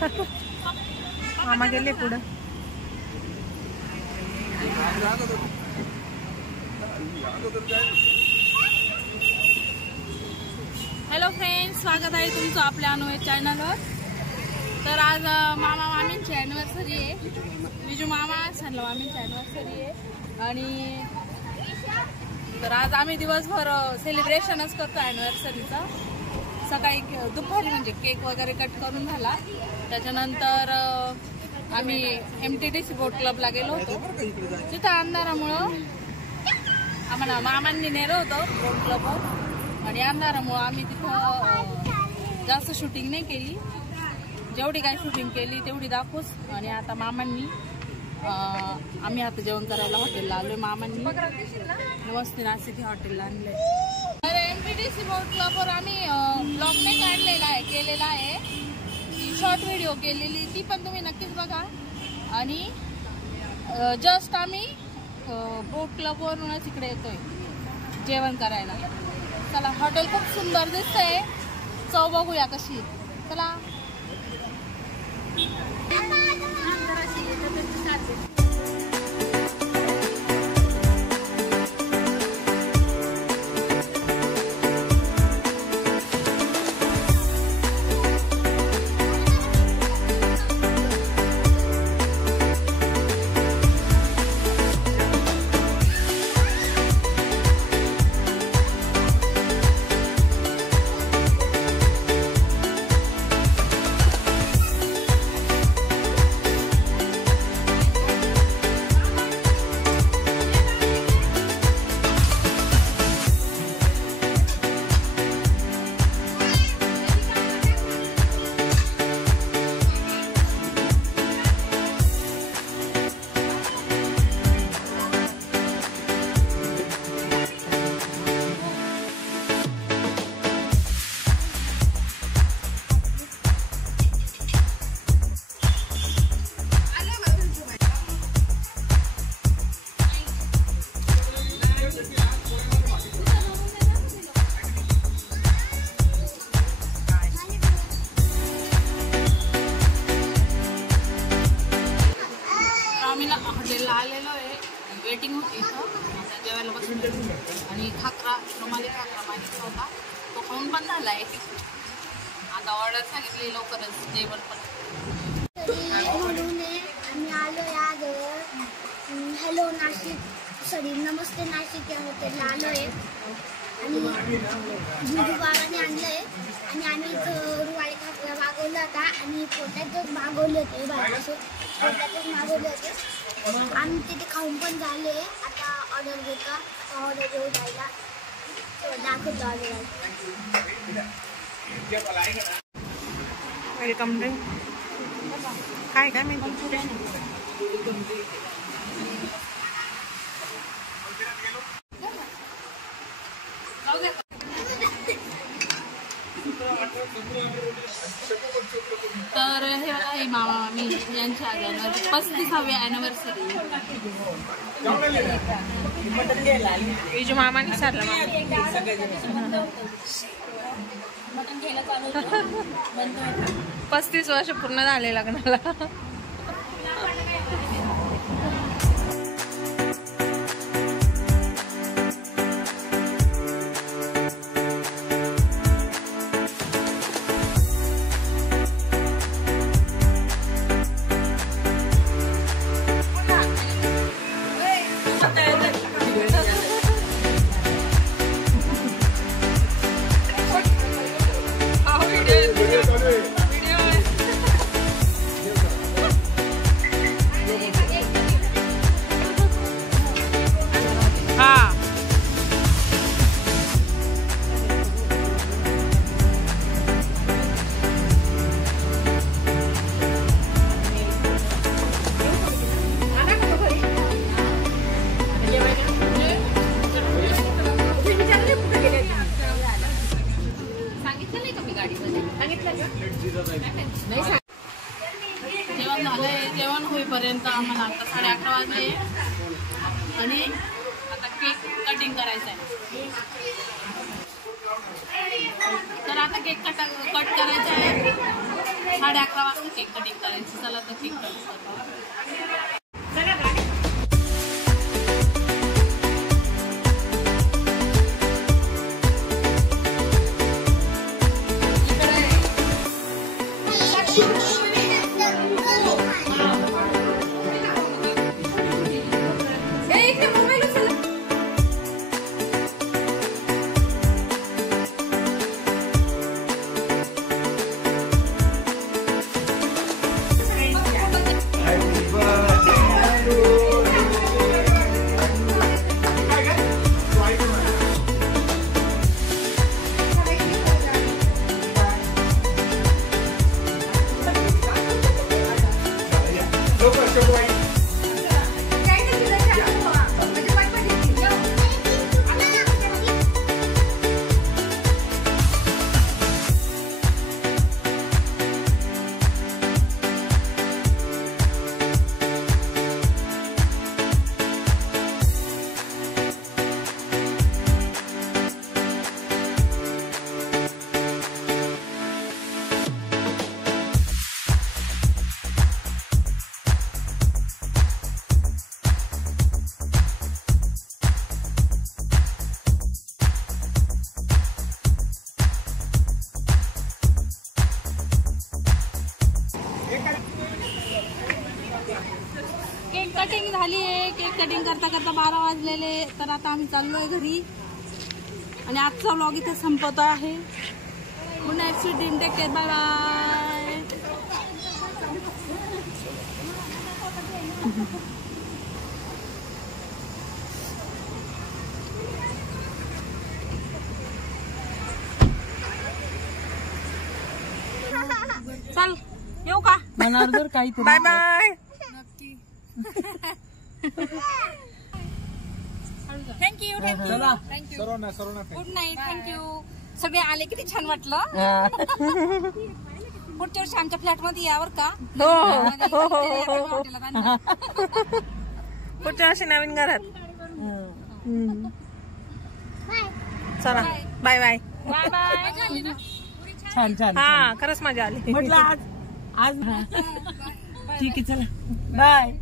मामा गेले पुढं. हॅलो फ्रेंड्स, स्वागत आहे तुमचं आपल्या अनोवेज चॅनलवर. तर आज मामा मामींची ॲनिव्हर्सरी आहे. विजू मामा सनला मामींची ॲनिव्हर्सरी आहे. आणि तर आज आम्ही दिवसभर सेलिब्रेशनच करतो ॲनिव्हर्सरीचं. सकाळी दुपारी म्हणजे केक वगैरे कट करून झाला. त्याच्यानंतर आम्ही MTDC बोट क्लबला गेलो होतो. तिथं अंधारामुळं आम्हाला मामांनी नेलं होतं बोट क्लबवर. आणि अंधारामुळं आम्ही तिथं जास्त शूटिंग नाही केली. जेवढी काही शूटिंग केली तेवढी दाखवूच. आणि आता मामांनी आम्ही आता जेवण करायला हॉटेलला आलोय. मामांनी नमस्ते नाशिक हॉटेलला आणले. तर MTDC बोट क्लबवर आम्ही ब्लॉग नाही काढलेला आहे, केलेला आहे. शॉर्ट व्हिडिओ केलेली, ती पण तुम्ही नक्कीच बघा. आणि जस्ट आम्ही बोट क्लबवरूनच इकडे येतोय जेवण करायला. चला, हॉटेल खूप सुंदर दिसतंय. चव बघूया कशी. चला. हॉटेलला आलेलो आहे. वेटिंग होती इथं जेवायला बसून. आणि खाकरा रुमाली खाकरा मागितला होता, तो खाऊन पण झाला आहे. आता ऑर्डर सांगितली लवकरच जेवण पण. म्हणून आम्ही आलो आज हॅलो नाशिक, सॉरी नमस्ते नाशिक या हॉटेलला आलो आहे. आणि बाबाने आणलं आहे. आणि आम्ही रुमाली खाकरा मागवला होता. आणि पोटातच मागवले होते, बाहेरपासून पोटातच मागवले होते. आम्ही तिथे खाऊन पण झाले. आता ऑर्डर घेता, ऑर्डर घेऊन जायला दाखवतो ऑर्डर. वेलकम रे. काय काय मी तर हे आहे मामा मामी यांच्या 35वी ॲनिव्हर्सरी. विजू मामाने सारला. 35 वर्ष पूर्ण झाले लग्नाला. जेवण झालंय. जेवण होईपर्यंत आम्हाला आता 11:30 वाजले. आणि आता केक कटिंग करायचा आहे. तर आता केक कट करायचा आहे. 11:30 वाजता केक कटिंग करायचं. चला तर केक कटिंग करतो. केक कटिंग झाली आहे. केक कटिंग करता करता 12 वाजलेले. तर आता आम्ही चाललोय घरी आणि आजचा व्लॉग इथे संपत आहे. Good night, sweet dream, take care, bye bye. चल येऊ का? Bye bye. Thank you good night. Thank you. सगळे आले किती छान वाटलं. पुढच्या वर्षी आमच्या फ्लॅट मध्ये यावर का? पुढच्या वर्षी नवीन घरात. चला बाय बाय. Bye bye. छान छान हा खरंच मजा आली. म्हटलं आज आज ठीक आहे चला बाय.